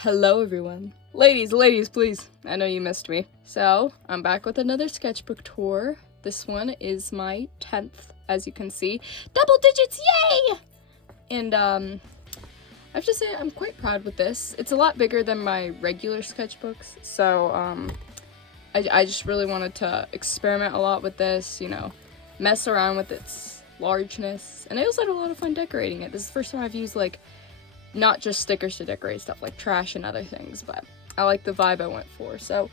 Hello everyone. Ladies, please. I know you missed me. So, I'm back with another sketchbook tour. This one is my 10th, as you can see. Double digits, yay! And, I have to say, I'm quite proud with this. It's a lot bigger than my regular sketchbooks, so, I just really wanted to experiment a lot with this, you know, mess around with its largeness. And I also had a lot of fun decorating it. This is the first time I've used, like, not just stickers to decorate stuff like trash and other things, but I like the vibe I went for. So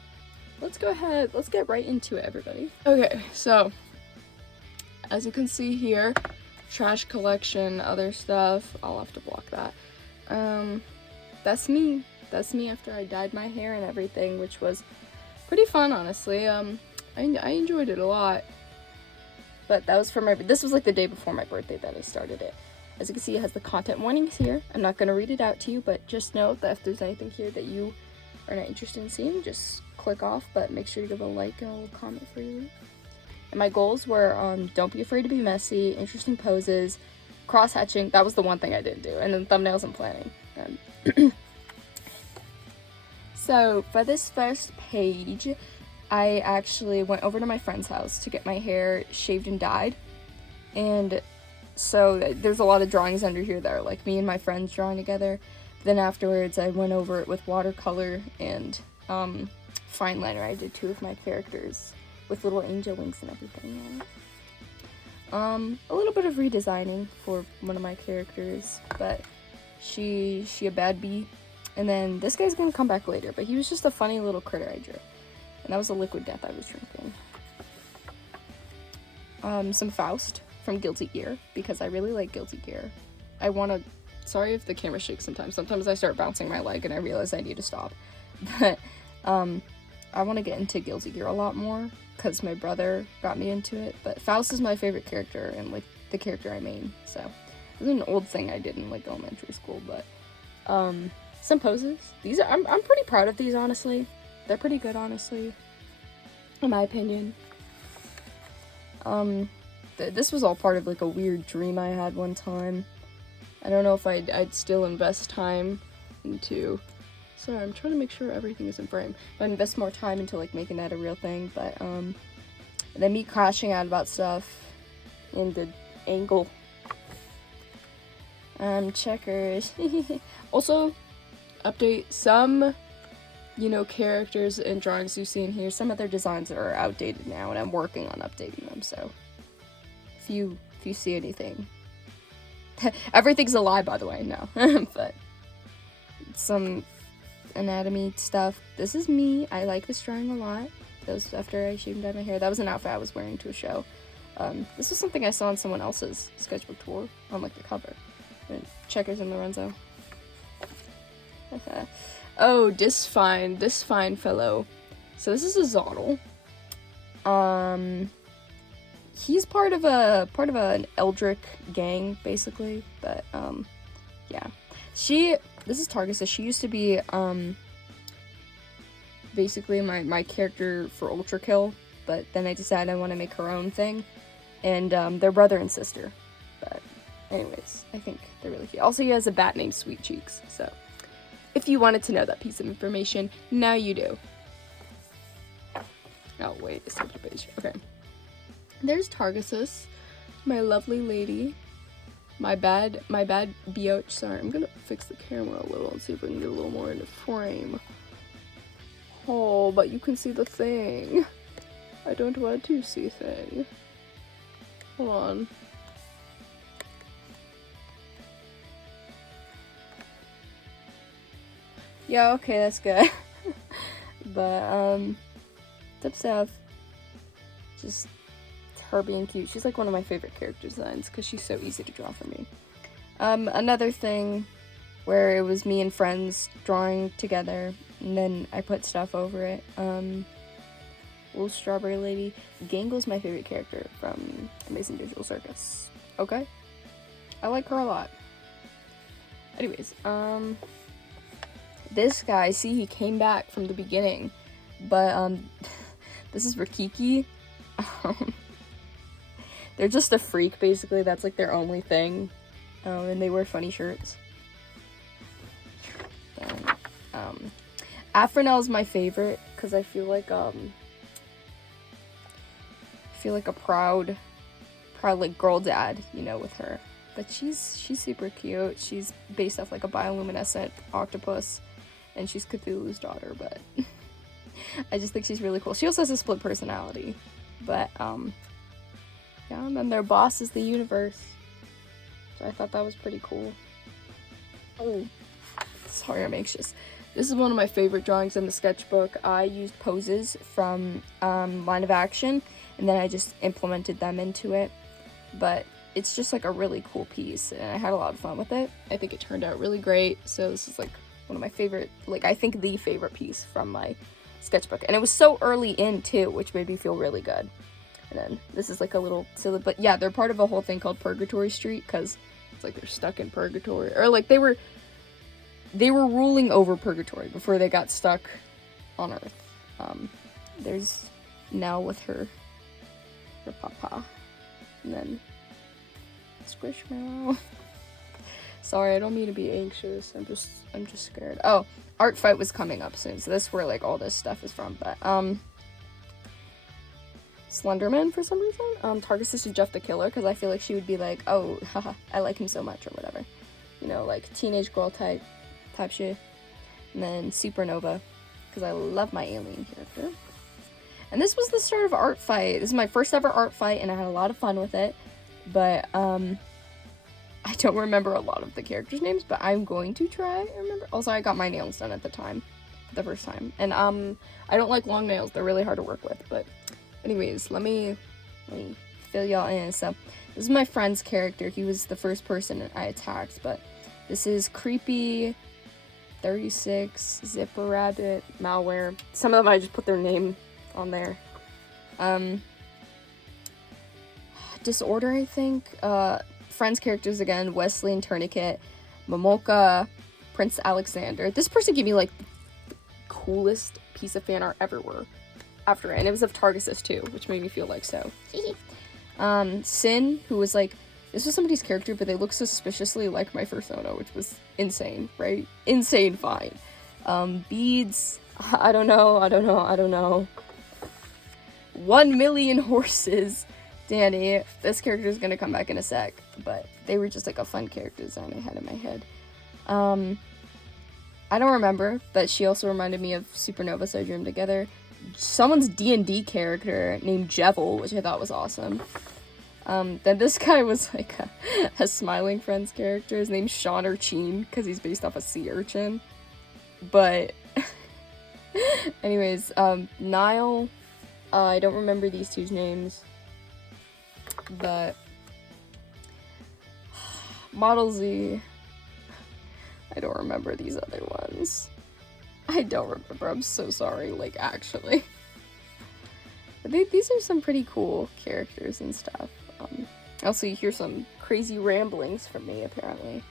let's go ahead, let's get right into it, everybody. Okay, so as you can see here, trash collection, other stuff. I'll have to block that. That's me. That's me after I dyed my hair and everything, which was pretty fun, honestly. I enjoyed it a lot. But that was for this was like the day before my birthday that I started it. As you can see, it has the content warnings here. I'm not going to read it out to you, but just note that if there's anything here that you are not interested in seeing, just click off, but make sure to give a like and a little comment for you. And my goals were, don't be afraid to be messy, interesting poses, cross-hatching, that was the one thing I didn't do, and then thumbnails and planning. So, for this first page, I actually went over to my friend's house to get my hair shaved and dyed, and so there's a lot of drawings under here that are like me and my friends drawing together. Then afterwards I went over it with watercolor and fine liner. I did two of my characters with little angel wings and everything. A little bit of redesigning for one of my characters, but she a bad bee. And then this guy's gonna come back later, but he was just a funny little critter I drew. And that was a liquid death I was drinking. Some Faust from Guilty Gear, because I really like Guilty Gear. Sorry if the camera shakes sometimes. Sometimes I start bouncing my leg and I realize I need to stop. But, I want to get into Guilty Gear a lot more, because my brother got me into it. But Faust is my favorite character, and, like, the character I main, so. This is an old thing I did in, like, elementary school, but, some poses. I'm pretty proud of these, honestly. They're pretty good, honestly, in my opinion. This was all part of, like, a weird dream I had one time. I don't know if I'd still invest time into... Sorry, I'm trying to make sure everything is in frame. I'd invest more time into, like, making that a real thing, but, and then me crashing out about stuff in the angle. Checkers. Also, update some, you know, characters and drawings you see in here. Some of their designs are outdated now, and I'm working on updating them, so... If you see anything. Everything's a lie, by the way, no. But some anatomy stuff. This is me. I like this drawing a lot. That was after I shaved and dyed my hair. That was an outfit I was wearing to a show. This was something I saw on someone else's sketchbook tour, on, like, the cover. And Checkers and Lorenzo. Oh, this fine fellow. So this is a Zoddle. He's part of an Eldritch gang, basically, but, yeah. This is Targus, she used to be, basically my character for Ultra Kill, but then I decided I want to make her own thing, and, they're brother and sister, but, anyways, I think they're really cute. Also, he has a bat named Sweet Cheeks, so, if you wanted to know that piece of information, now you do. Oh, wait, it's not the page, okay. There's Targus, my lovely lady. My bad BH. Sorry, I'm gonna fix the camera a little and see if I can get a little more into frame. Oh, but you can see the thing. I don't want to see thing. Hold on. Yeah, okay, that's good. But, tip stuff. Just her being cute. She's like one of my favorite character designs because she's so easy to draw for me. Another thing where it was me and friends drawing together, and then I put stuff over it. Little strawberry lady. Gangle's my favorite character from Amazing Digital Circus. Okay? I like her a lot. Anyways, this guy, see, he came back from the beginning, but, this is Rikiki. They're just a freak, basically. That's, like, their only thing. And they wear funny shirts. Aphronell is my favorite because I feel like a proud like girl dad, you know, with her. But she's super cute. She's based off like a bioluminescent octopus, and she's Cthulhu's daughter, but I just think she's really cool. She also has a split personality, but yeah, and then their boss is the universe. So I thought that was pretty cool. Oh, sorry, I'm anxious. This is one of my favorite drawings in the sketchbook. I used poses from Line of Action, and then I just implemented them into it. But it's just like a really cool piece, and I had a lot of fun with it. I think it turned out really great. So this is like one of my favorite, like I think the favorite piece from my sketchbook. And it was so early in too, which made me feel really good. And then this is like a little silly, but yeah, they're part of a whole thing called Purgatory Street, because it's like they're stuck in purgatory, or like they were ruling over purgatory before they got stuck on Earth. There's Nell with her papa, and then Squishmallow. Sorry, I don't mean to be anxious. I'm just scared. Oh, Art Fight was coming up soon, so this is where like all this stuff is from. But Slenderman for some reason. Targus is Jeff the Killer, because I feel like she would be like, oh, haha, I like him so much, or whatever. You know, like teenage girl type shit. And then Supernova, because I love my alien character. And this was the start of Art Fight. This is my first ever Art Fight, and I had a lot of fun with it. But I don't remember a lot of the characters' names, but I'm going to try to remember. Also, I got my nails done at the time, the first time. And I don't like long nails. They're really hard to work with, but anyways, let me fill y'all in. So this is my friend's character. He was the first person I attacked, but this is Creepy 36, Zipper Rabbit, Malware. Some of them I just put their name on there. Disorder, I think. Friends characters again, Wesley and Tourniquet, Momoka, Prince Alexander. This person gave me like the coolest piece of fan art ever after it, and it was of Targus too, which made me feel like so. Sin, who was like, this was somebody's character, but they look suspiciously like my persona, which was insane, right? Insane fine. Beads, I don't know. 1 million horses. Danny, this character is gonna come back in a sec, but they were just like a fun character design I had in my head. I don't remember, but she also reminded me of Supernova, so I drew them together. Someone's D&D character named Jevil, which I thought was awesome. Then this guy was like a Smiling Friends character. His name's Sean Urchin, because he's based off a sea urchin. But anyways, Niall, I don't remember these two's names, but Model Z, I don't remember these other ones. I don't remember, I'm so sorry, like, actually. But these are some pretty cool characters and stuff. Also, you hear some crazy ramblings from me, apparently.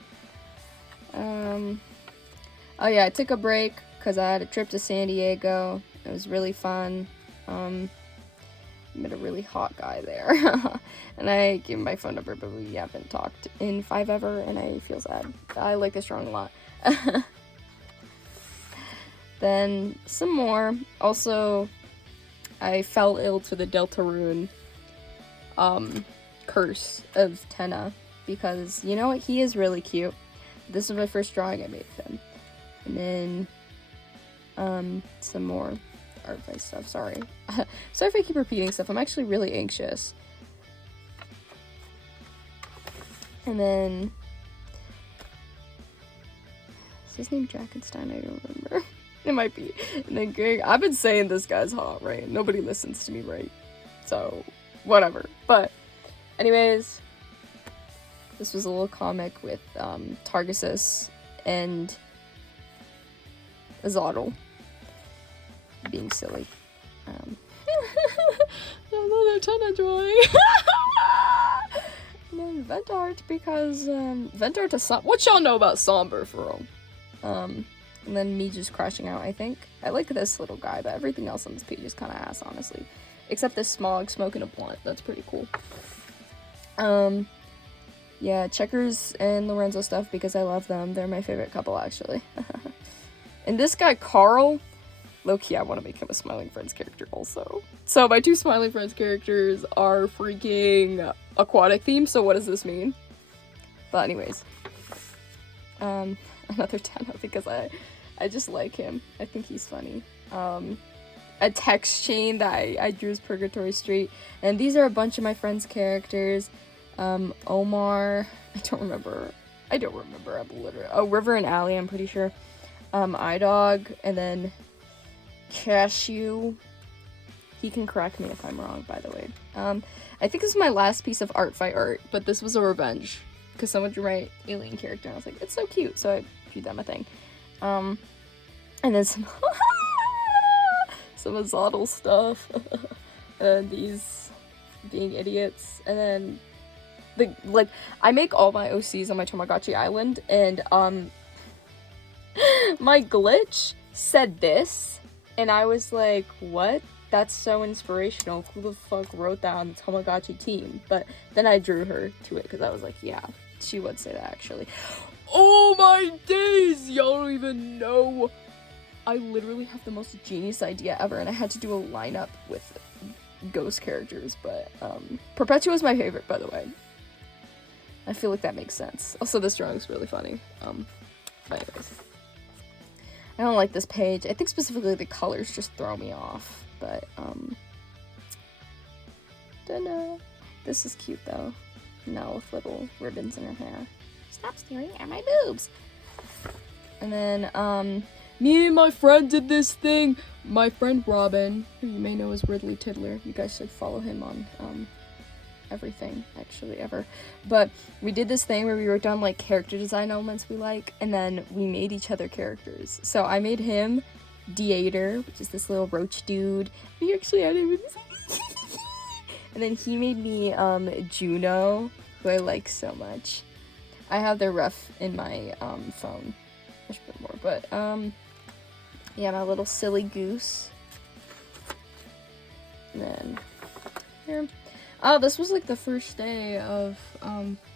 Oh yeah, I took a break, because I had a trip to San Diego. It was really fun. I met a really hot guy there. And I gave him my phone number, but we haven't talked in 5 ever, and I feel sad. I like this drawing a lot. Then some more. Also, I fell ill to the Deltarune curse of Tenna, because, you know what, he is really cute. This was my first drawing I made of him. And then, some more art fight stuff, sorry. Sorry if I keep repeating stuff, I'm actually really anxious. And then, is his name Jackenstein? I don't remember. It might be. And then Greg, I've been saying this guy's hot, right? Nobody listens to me, right? So, whatever. But, anyways, this was a little comic with Targus and Azotl being silly. Another Tenna drawing. And then vent art, because vent art is what y'all know about Somber for real. And then me just crashing out, I think. I like this little guy, but everything else on this page is kind of ass, honestly. Except this Smog smoking a blunt. That's pretty cool. Yeah, Checkers and Lorenzo stuff, because I love them. They're my favorite couple, actually. And this guy, Carl, low-key, I want to make him a Smiling Friends character also. So my 2 Smiling Friends characters are freaking aquatic themed, so what does this mean? But anyways, another 10 because I just like him. I think he's funny. A text chain that I drew is Purgatory Street, and these are a bunch of my friends' characters. Omar, I don't remember, I'm literally, oh, River and Allie, I'm pretty sure. iDog, and then Cashew. He can correct me if I'm wrong, by the way. I think this is my last piece of art by art, but this was a revenge, because someone drew my alien character, and I was like, it's so cute, so I drew them a thing. And then some Azotl stuff, and these being idiots, and then I make all my OCs on my Tamagotchi island, and my glitch said this, and I was like, what? That's so inspirational. Who the fuck wrote that on the Tamagotchi team? But then I drew her to it, because I was like, yeah, she would say that, actually. Oh my days! Y'all don't even know. I literally have the most genius idea ever, and I had to do a lineup with ghost characters, but Perpetua is my favorite, by the way. I feel like that makes sense. Also, this drawing is really funny. But anyways. I don't like this page. I think specifically the colors just throw me off, but don't know. This is cute, though. Now with little ribbons in her hair. Stop staring at my boobs! And then, me and my friend did this thing. My friend Robin, who you may know as Ridley Tiddler. You guys should follow him on, everything, actually, ever. But we did this thing where we wrote down, like, character design elements we like, and then we made each other characters. So I made him Deator, which is this little roach dude. He actually had him. And then he made me, Juno, who I like so much. I have their ref in my, phone. I should put more, but, yeah, my little silly goose. And then, here. Oh, this was, like, the first day of,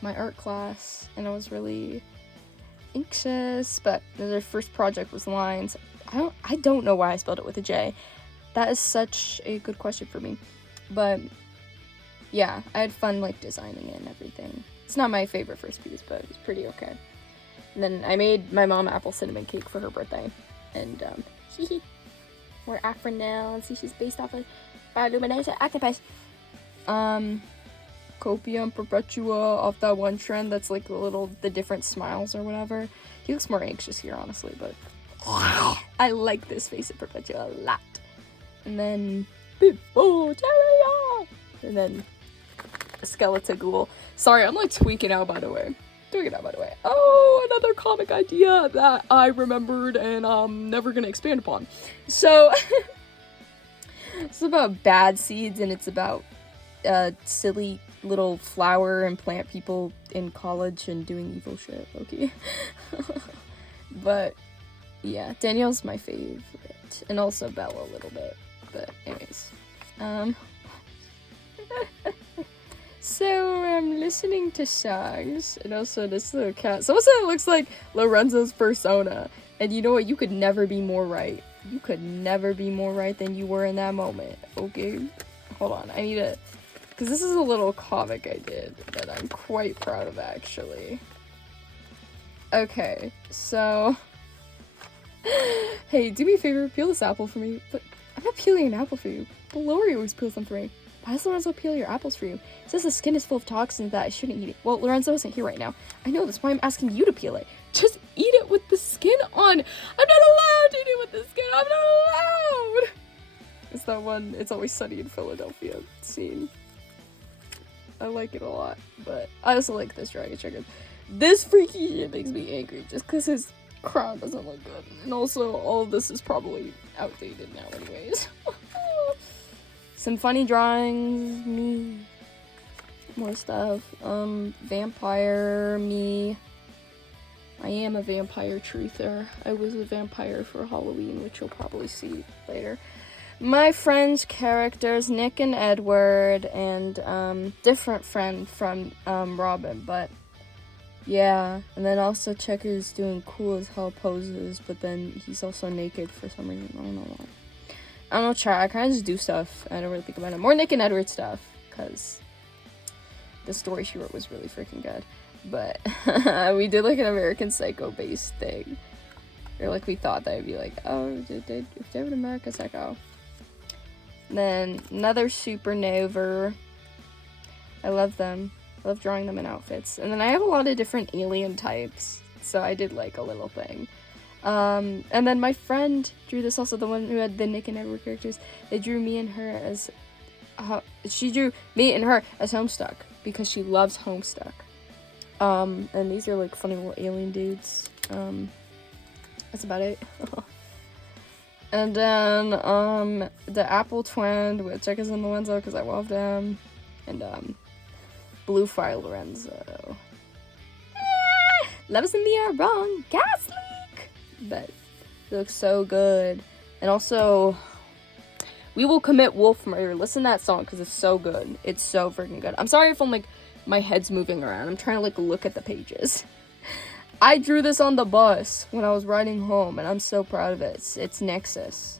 my art class, and I was really anxious, but their first project was lines. I don't know why I spelled it with a J. That is such a good question for me. But, yeah, I had fun, like, designing it and everything. It's not my favorite first piece, but it was pretty okay. And then I made my mom apple cinnamon cake for her birthday. And, we're Afronel, and see, she's based off of bioluminescent octopus. Copia and Perpetua off that one trend that's like the different smiles or whatever. He looks more anxious here, honestly, but I like this face of Perpetua a lot. And then and then a skeleton ghoul. Sorry, I'm like tweaking out, by the way. Oh, another comic idea that I remembered and I'm never gonna expand upon. So it's about bad seeds, and it's about silly little flower and plant people in college and doing evil shit. Okay. But yeah, Danielle's my favorite, and also Bella a little bit. But anyways, so I'm listening to songs, and also this little cat. Someone said it looks like Lorenzo's persona, and you know what? You could never be more right. You could never be more right than you were in that moment. Okay, hold on. I need to, because this is a little comic I did that I'm quite proud of, actually. Okay, so hey, do me a favor, peel this apple for me. But I'm not peeling an apple for you. But Lori always peels them for me. Why does Lorenzo peel your apples for you? It says the skin is full of toxins that I shouldn't eat it. Well, Lorenzo isn't here right now. I know, that's why I'm asking you to peel it. Just eat it with the skin on. I'm not allowed to eat it with the skin. I'm not allowed. It's that one, It's Always Sunny in Philadelphia scene. I like it a lot, but I also like this dragon chicken. This freaky shit makes me angry just because his crown doesn't look good. And also, all of this is probably outdated now anyways. Some funny drawings, me, more stuff, vampire, me. I am a vampire truther. I was a vampire for Halloween, which you'll probably see later. My friends' characters, Nick and Edward, and, different friend from, Robin, but Yeah, and then also Checker's doing cool as hell poses, but then he's also naked for some reason. I don't know why. I don't know, chat. I kind of just do stuff. I don't really think about it. More Nick and Edward stuff, because the story she wrote was really freaking good. But we did like an American Psycho based thing. Or like we thought that would be like, oh, did American Psycho. And then another Supernova. I love them. I love drawing them in outfits. And then I have a lot of different alien types. So I did like a little thing. And then my friend drew this also, the one who had the Nick and Edward characters. They drew me and her as, she drew me and her as Homestuck because she loves Homestuck. And these are like funny little alien dudes. That's about it. And then, the Apple Twin with Checkers and Lorenzo because I love them. And, Blue Fire Lorenzo. Loves me are wrong. Gas leak! But it looks so good. And also, We Will Commit Wolf Murder. Listen to that song because it's so good. It's so freaking good. I'm sorry if I'm like, my head's moving around. I'm trying to like look at the pages. I drew this on the bus when I was riding home and I'm so proud of it. It's Nexus.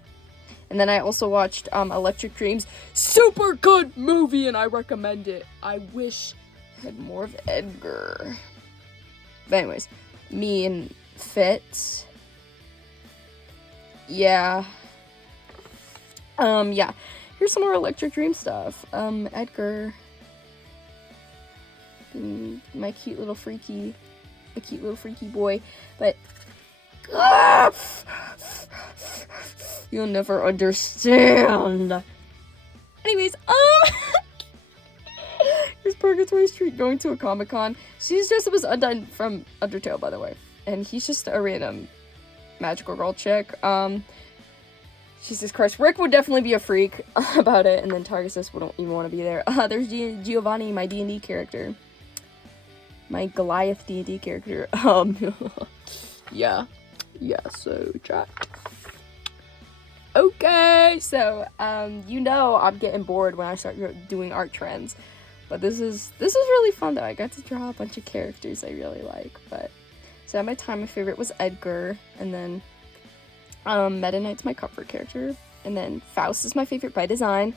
And then I also watched Electric Dreams. Super good movie and I recommend it. I wish I had more of Edgar. But anyways, me and Fitz. Yeah. Yeah. Here's some more Electric Dream stuff. Edgar. My cute little freaky boy. But you'll never understand. Anyways, here's Purgatory Street going to a Comic-Con. She's dressed up as Undyne from Undertale, by the way. And he's just a random magical girl chick. Jesus Christ. Rick would definitely be a freak about it. And then Targus wouldn't even want to be there. There's Giovanni, my D&D character. My Goliath D&D character. Yeah. Yeah, so chat. Okay, so, you know I'm getting bored when I start doing art trends. But this is really fun, though. I got to draw a bunch of characters I really like. But, so at my time, my favorite was Edgar. And then, Meta Knight's my comfort character. And then Faust is my favorite by design.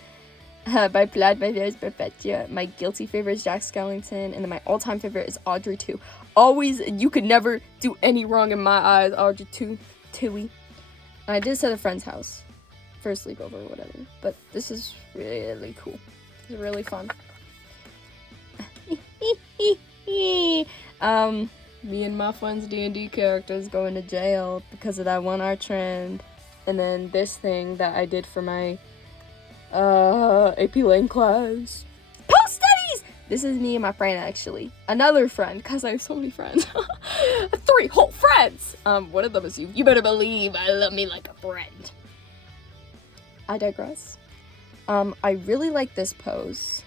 By Plaid, my favorite is Perpetua. My guilty favorite is Jack Skellington. And then my all-time favorite is Audrey 2. Always, you could never do any wrong in my eyes. Audrey 2. Tui. And I did this at a friend's house. For a sleepover or whatever. But this is really cool. It's really fun. Me and my friend's D&D characters going to jail because of that one art trend. And then this thing that I did for my AP Lane class. Post studies! This is me and my friend, actually. Another friend, because I have so many friends. 3 whole friends! One of them is you. You better believe I love me like a friend. I digress. I really like this pose.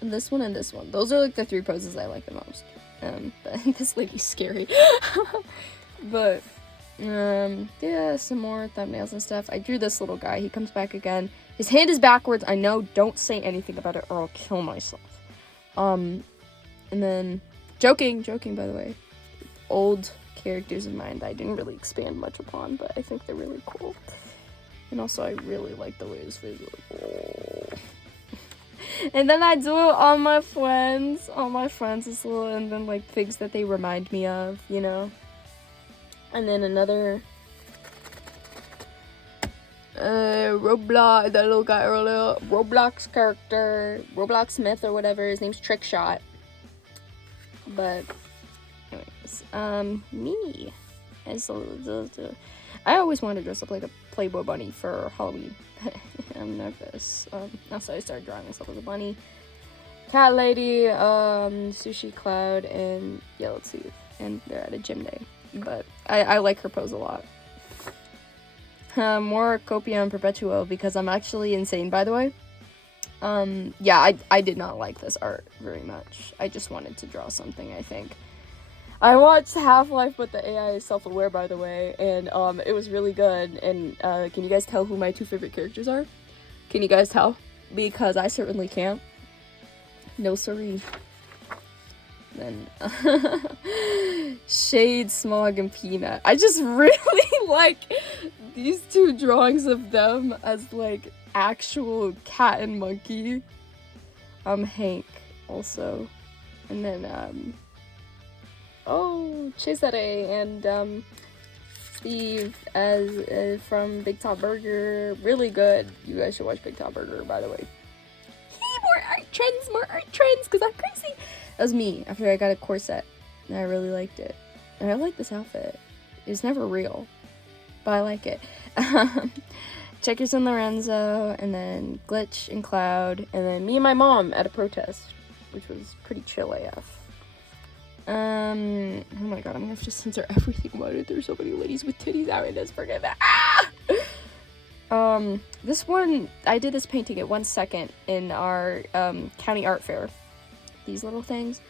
And this one and this one. Those are like the 3 poses I like the most. But this lady's scary. But, yeah, some more thumbnails and stuff. I drew this little guy. He comes back again. His hand is backwards. I know, don't say anything about it or I'll kill myself. And then, joking, by the way. Old characters of mine that I didn't really expand much upon, but I think they're really cool. And also, I really like the way his face is like, oh. And then I do all my friends, is little, and then, like, things that they remind me of, you know? And then another, Roblox, that little guy earlier, Roblox character, Roblox Smith or whatever, his name's Trickshot. But, anyways, me, as I always wanted to dress up like a Playboy bunny for Halloween. I'm nervous. Also, I started drawing myself as a bunny. Cat Lady, Sushi Cloud, and Yellow Tooth. And they're at a gym day. But I like her pose a lot. More Copia and Perpetuo because I'm actually insane, by the way. Yeah, I did not like this art very much. I just wanted to draw something, I think. I watched Half-Life, but the AI is self-aware, by the way, and it was really good. And can you guys tell who my 2 favorite characters are? Can you guys tell? Because I certainly can't. No siree. Then Shade, Smog, and Peanut. I just really like these two drawings of them as like actual cat and monkey. Hank also. And then Cesare and Steve as from Big Top Burger. Really good. You guys should watch Big Top Burger, by the way. More art trends, because I'm crazy. That was me after I got a corset, and I really liked it. And I like this outfit. It's never real, but I like it. Checkers and Lorenzo, and then Glitch and Cloud, and then me and my mom at a protest, which was pretty chill AF. Oh my god, I'm gonna have to censor everything about it. There's so many ladies with titties out in this. Forget that. This one, I did this painting at 1 second in our county art fair. These little things.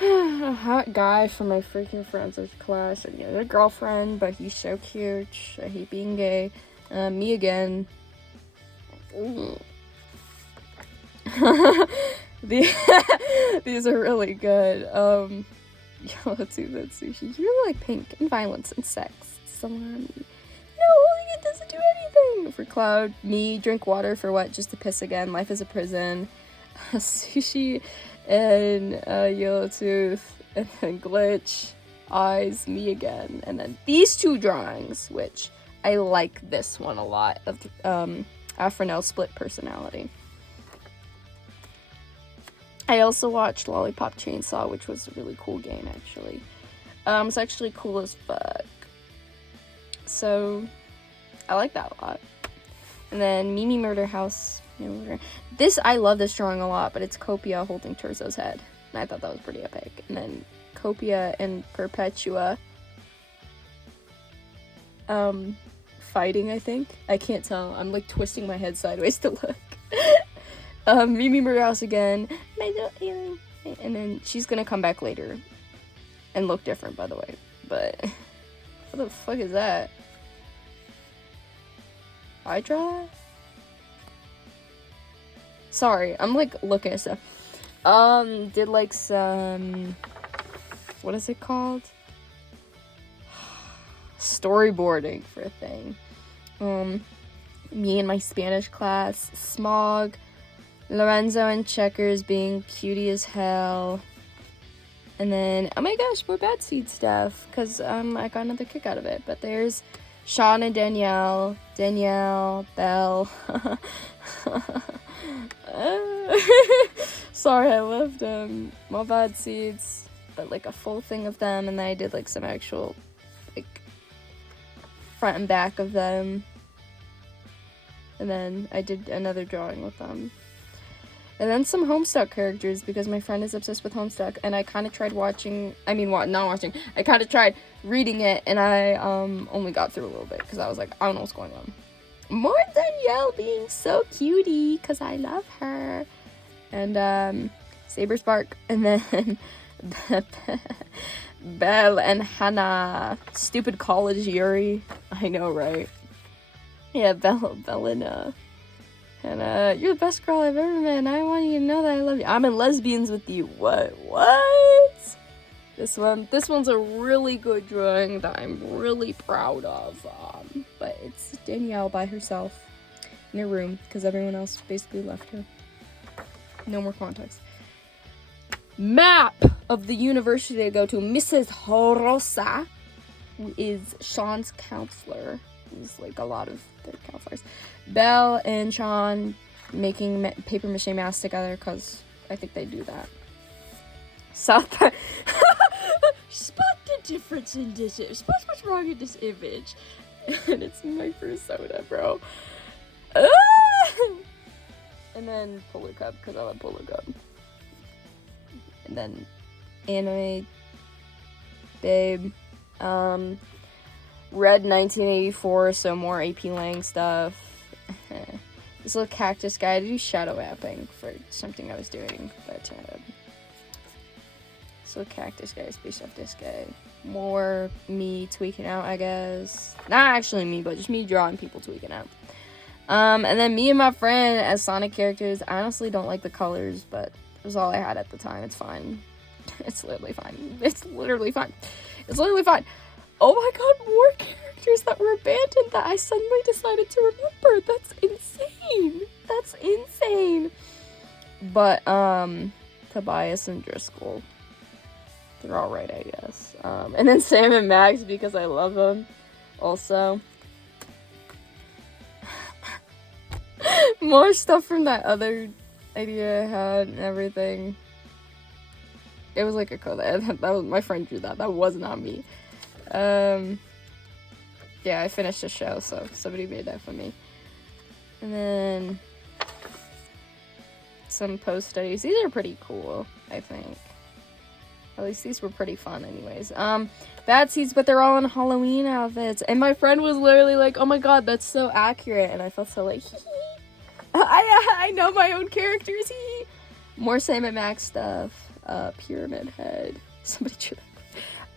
A hot guy from my freaking forensics class, and a girlfriend, but he's so cute. I hate being gay. Me again. These are really good. Let's see. You really like pink and violence and sex. Someone. No, holding it doesn't do anything. For Cloud, me, drink water for what? Just to piss again. Life is a prison. Sushi and Yellow Tooth, and then Glitch, Eyes, me again, and then these two drawings, which I like this one a lot of Afronell split personality. I also watched Lollipop Chainsaw, which was a really cool game actually. It's actually cool as fuck. So I like that a lot. And then Mimi Murder House. This, I love this drawing a lot, but it's Copia holding Terzo's head. And I thought that was pretty epic. And then Copia and Perpetua fighting, I think. I can't tell. I'm like twisting my head sideways to look. Mimi Murder House again. And then she's gonna come back later. And look different, by the way. But what the fuck is that? Hydra? Sorry, I'm like looking at stuff. Did like some, what is it called? Storyboarding for a thing. Me and my Spanish class, Smog, Lorenzo and Checkers being cutie as hell. And then, oh my gosh, more Bad Seed stuff, because I got another kick out of it. But there's Sean and Danielle, Belle. Sorry, I left more Bad Seeds, but like a full thing of them, and then I did like some actual like front and back of them, and then I did another drawing with them. And then some Homestuck characters, because my friend is obsessed with Homestuck, and I kind of tried I kind of tried reading it, and I only got through a little bit, because I was like, I don't know what's going on. More Danielle being so cutie, because I love her. And Saber Spark, and then Belle and Hannah. Stupid college Yuri. I know, right? Yeah, Belle and you're the best girl I've ever met, and I want you to know that I love you. I'm in lesbians with you. What? This one's a really good drawing that I'm really proud of. But it's Danielle by herself in her room, because everyone else basically left her. No more context. Map of the university they go to. Mrs. Rosa, who is Sean's counselor. Who's like a lot of their counselors. Belle and Sean making paper mache masks together, because I think they do that. South Park. Spot the difference in this. Spot what's wrong in this image. And it's my first soda, bro. And then Polar Cup, because I love Polar Cup. And then Anime Babe. Red 1984, so more AP Lang stuff. This little cactus guy, I did do shadow mapping for something I was doing, but this little cactus guy, space up this guy. More me tweaking out, I guess. Not actually me, but just me drawing people tweaking out. And then me and my friend as Sonic characters. I honestly don't like the colors, but it was all I had at the time. It's fine. It's literally fine. It's literally fine. It's literally fine. Oh my god, more characters that were abandoned that I suddenly decided to remember. That's insane. That's insane. But, Tobias and Driscoll. They're alright, I guess. And then Sam and Max, because I love them. Also. More stuff from that other idea I had and everything. It was like a code. That was my friend drew that. That was not me. Yeah, I finished the show, so somebody made that for me. And then some post studies. These are pretty cool, I think. At least these were pretty fun anyways. Batsies, but they're all in Halloween outfits. And my friend was literally like, oh my god, that's so accurate. And I felt so like, I know my own characters, More Sam and Max stuff. Pyramid Head. Somebody drew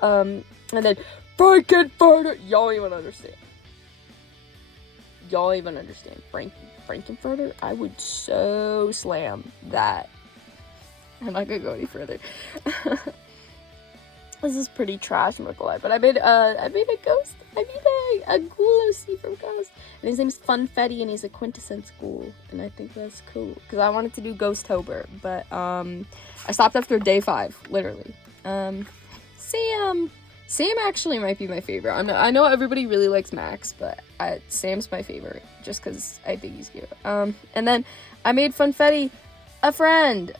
that. And then Frankenfurter. Y'all even understand. Frankenfurter? I would so slam that. I'm not gonna go any further. This is pretty trash in real life, but I made a ghost. I made a ghoul OC from Ghost, and his name's Funfetti, and he's a quintessence ghoul, and I think that's cool because I wanted to do Ghost-tober, but I stopped after day 5, literally. Sam actually might be my favorite. I know everybody really likes Max, but Sam's my favorite just because I think he's cute. And then I made Funfetti a friend.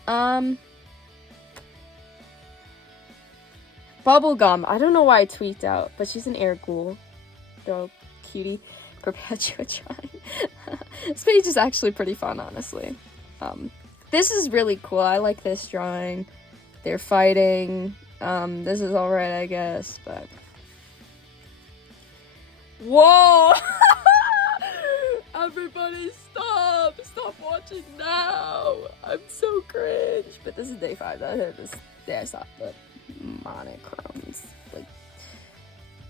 Bubblegum. I don't know why I tweaked out, but she's an air ghoul. Girl, cutie. Perpetua trying. This page is actually pretty fun, honestly. This is really cool. I like this drawing. They're fighting. This is alright, I guess, but... Whoa! Everybody stop! Stop watching now! I'm so cringe. But this is day 5. This day I stopped, but monochromes. Like,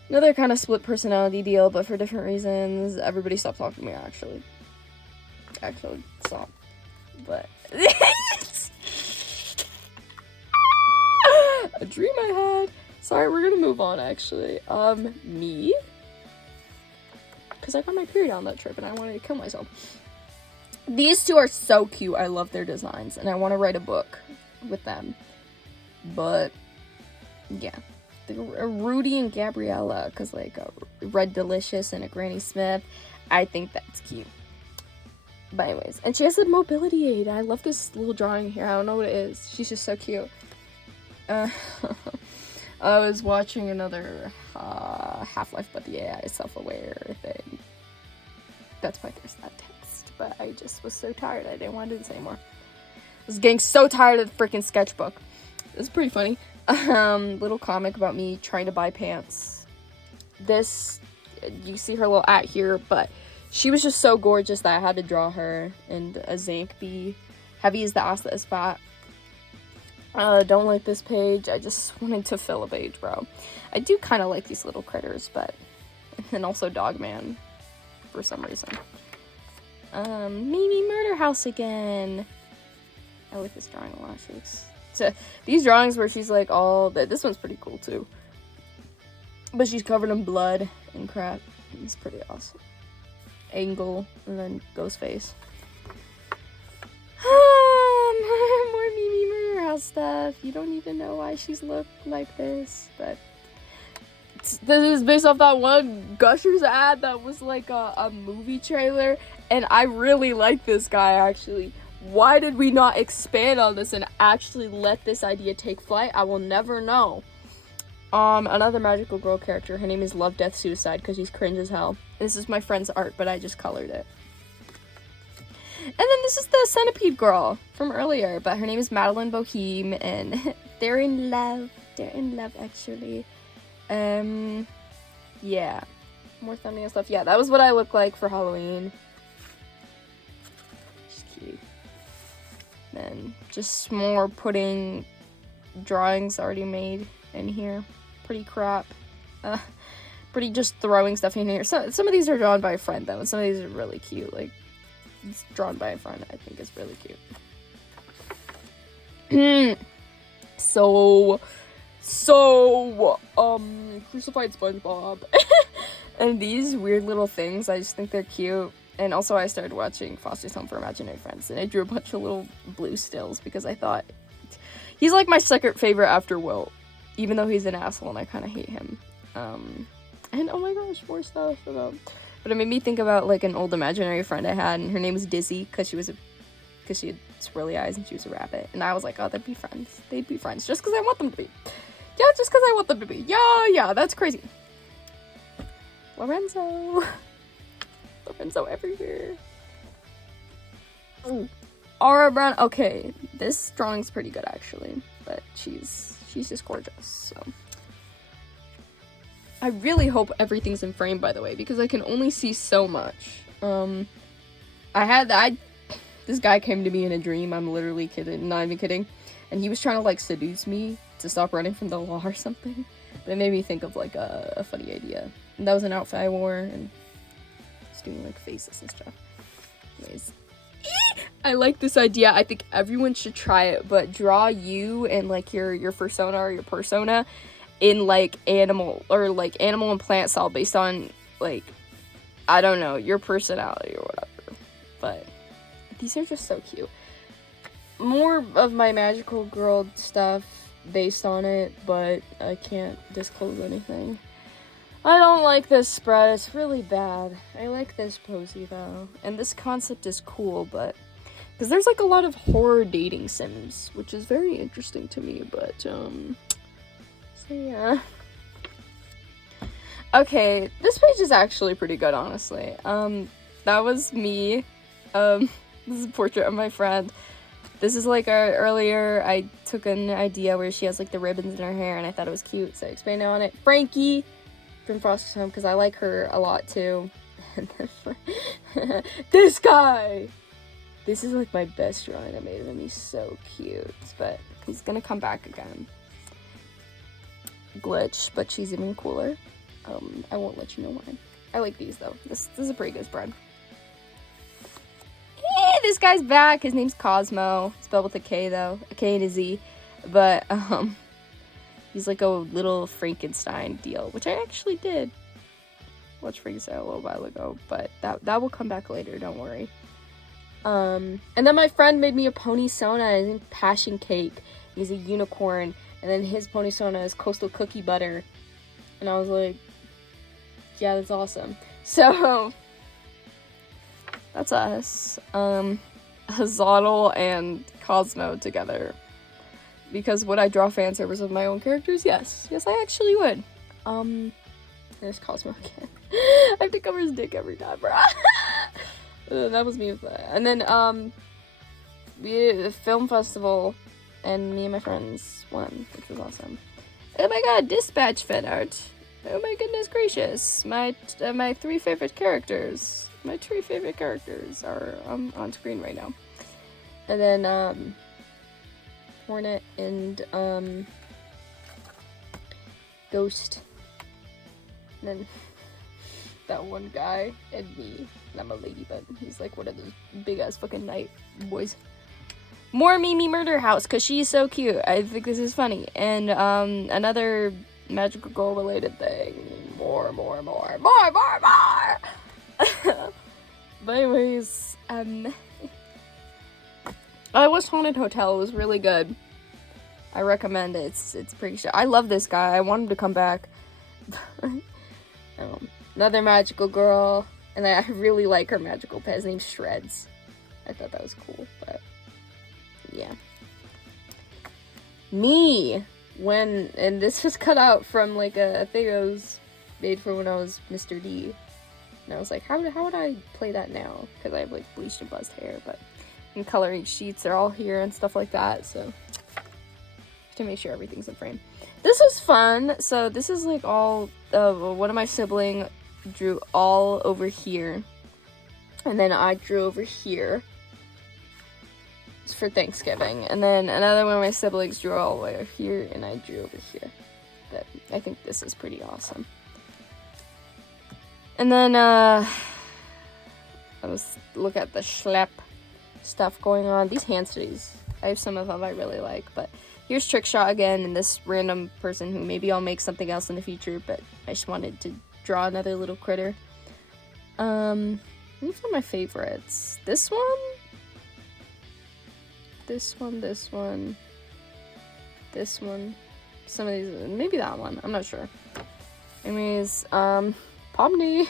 another kind of split personality deal, but for different reasons. Everybody stopped talking to me, actually. Actually, stop. But... a dream I had. Sorry, we're gonna move on, actually. Me? Because I got my period on that trip and I wanted to kill myself. These two are so cute. I love their designs and I want to write a book with them. But, yeah. Rudy and Gabriella, because, like, a Red Delicious and a Granny Smith. I think that's cute. But anyways, and she has a mobility aid. I love this little drawing here. I don't know what it is. She's just so cute. I was watching another Half-Life but the AI self-aware thing. That's why there's that text. But I just was so tired. I didn't want to do this anymore. I was getting so tired of the freaking sketchbook. It's pretty funny. Little comic about me trying to buy pants. This, you see her little at here, but she was just so gorgeous that I had to draw her. And a Zank bee. Heavy is the ass that is fat. Don't like this page. I just wanted to fill a page, bro. I do kind of like these little critters, but... And also Dogman, for some reason. Mimi Murder House again. I like this drawing a lot. She looks... So, these drawings where she's like all... This one's pretty cool, too. But she's covered in blood and crap. It's pretty awesome. Angle, and then Ghostface. More Mimi Murder House stuff. You don't even know why she's looked like this, but this is based off that one Gushers ad that was like a movie trailer, and I really like this guy, actually. Why did we not expand on this and actually let this idea take flight? I will never know. Another magical girl character. Her name is Love, Death, Suicide because she's cringe as hell. This is my friend's art, but I just colored it. And then this is the Centipede girl from earlier, but her name is Madeline Boheme, and they're in love. They're in love, actually. Yeah. More thumbnail stuff. Yeah, that was what I look like for Halloween. She's cute. Then just more putting drawings already made in here. Pretty crap. Pretty just throwing stuff in here. Some of these are drawn by a friend, though, and some of these are really cute. Like, it's drawn by a friend, I think is really cute. So, crucified SpongeBob. And these weird little things, I just think they're cute. And also I started watching Foster's Home for Imaginary Friends, and I drew a bunch of little blue stills because I thought he's like my second favorite after Will, even though he's an asshole and I kind of hate him. And oh my gosh, more stuff about. But it made me think about like an old imaginary friend I had, and her name was Dizzy because she had swirly eyes and she was a rabbit. And I was like, oh, they'd be friends. They'd be friends just because I want them to be. Yeah, just because I want them to be. Yeah, that's crazy. Lorenzo everywhere. Ooh. Aura Brown. Okay, this drawing's pretty good actually, but she's just gorgeous. So I really hope everything's in frame, by the way, because I can only see so much. This guy came to me in a dream. I'm literally kidding, not even kidding, and he was trying to like seduce me to stop running from the law or something. But it made me think of like a funny idea. And that was an outfit I wore, and just doing like faces and stuff. Anyways, I like this idea. I think everyone should try it, but draw you and like your persona or your persona in like animal and plant style based on like, I don't know, your personality or whatever. But these are just so cute. More of my magical girl stuff based on it, but I can't disclose anything. I don't like this spread. It's really bad. I like this posy though, and this concept is cool, but because there's like a lot of horror dating sims, which is very interesting to me. But so yeah. Okay, this page is actually pretty good, honestly. That was me. This is a portrait of my friend. This is like earlier I took an idea where she has like the ribbons in her hair, and I thought it was cute, so I expanded on it. Frankie from Frosted Home, because I like her a lot too. And then this guy. This is like my best drawing I made of him. He's so cute, but he's gonna come back again. Glitch, but she's even cooler. I won't let you know why. I like these though. This is a pretty good spread. This guy's back. His name's Cosmo. Spelled with a K though. A K and a Z. But he's like a little Frankenstein deal, which I actually did watch Frankenstein a little while ago, but that will come back later, don't worry. And then my friend made me a pony sona. His name's Passion Cake. He's a unicorn, and then his pony sona is Coastal Cookie Butter. And I was like, yeah, that's awesome. So that's us. Hazotl and Cosmo together. Because would I draw fan service of my own characters? Yes, I actually would. There's Cosmo again. I have to cover his dick every time, bro. That was me with that. And then we did a film festival, and me and my friends won, which was awesome. Oh my god, dispatch fan art. Oh my goodness gracious. My three favorite characters. My three favorite characters are on screen right now. And then Hornet and Ghost. And then that one guy and me. And I'm a lady, but he's like one of those big ass fucking night boys. More Mimi Murder House, because she's so cute. I think this is funny. And another magical girl related thing. More. But anyways, I watched Haunted Hotel. It was really good. I recommend it. It's pretty sure. I love this guy. I want him to come back. Another magical girl. And I really like her magical pet. His name's Shreds. I thought that was cool, but yeah. Me, and this was cut out from like a thing I was made for when I was Mr. D. And I was like, how would I play that now? Because I have like bleached and buzzed hair, but and coloring sheets are all here and stuff like that, so to make sure everything's in frame. This was fun. So this is like all one of my siblings drew all over here, and then I drew over here. It's for Thanksgiving, and then another one of my siblings drew all the way over here, and I drew over here. But I think this is pretty awesome. And then let's look at the schlep stuff going on. These hand studies, I have some of them I really like, but Here's Trick Shot again, and this random person who maybe I'll make something else in the future, but I just wanted to draw another little critter. These are my favorites. This one, this one, this one, this one. Some of these, maybe that one. I'm not sure. Anyways, Pomni.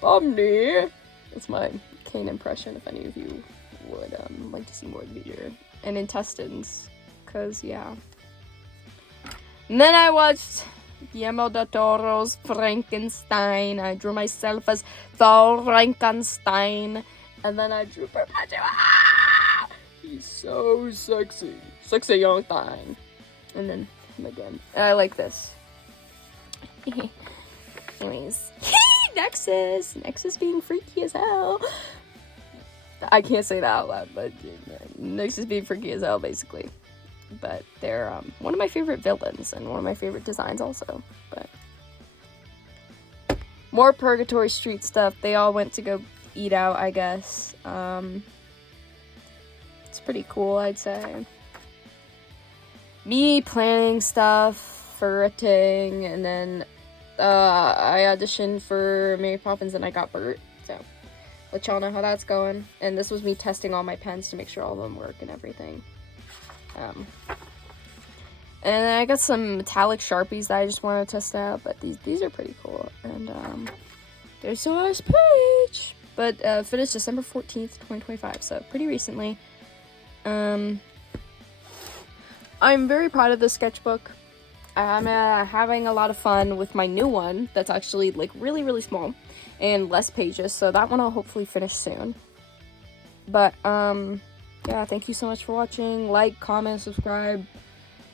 That's my cane impression. If any of you would like to see more of the video. And intestines, cause yeah. And then I watched Guillermo del Toro's Frankenstein. I drew myself as Frankenstein, and then I drew Perpetua. He's so sexy young thing. And then him again. And I like this. Anyways, Nexus being freaky as hell. I can't say that out loud, but Nexus being freaky as hell, basically. But they're one of my favorite villains and one of my favorite designs also. But more Purgatory Street stuff. They all went to go eat out, I guess. It's pretty cool, I'd say. Me planning stuff for a thing, and then I auditioned for Mary Poppins and I got Bert. So let y'all know how that's going. And this was me testing all my pens to make sure all of them work and everything. And I got some metallic Sharpies that I just want to test out, but these are pretty cool. And there's the last page. But finished December 14th, 2025, so pretty recently. I'm very proud of this sketchbook. I'm having a lot of fun with my new one that's actually like really small and less pages, so that one I'll hopefully finish soon. But yeah, thank you so much for watching. Like, comment, subscribe,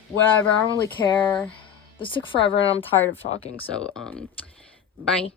whatever. I don't really care. This took forever and I'm tired of talking, so bye.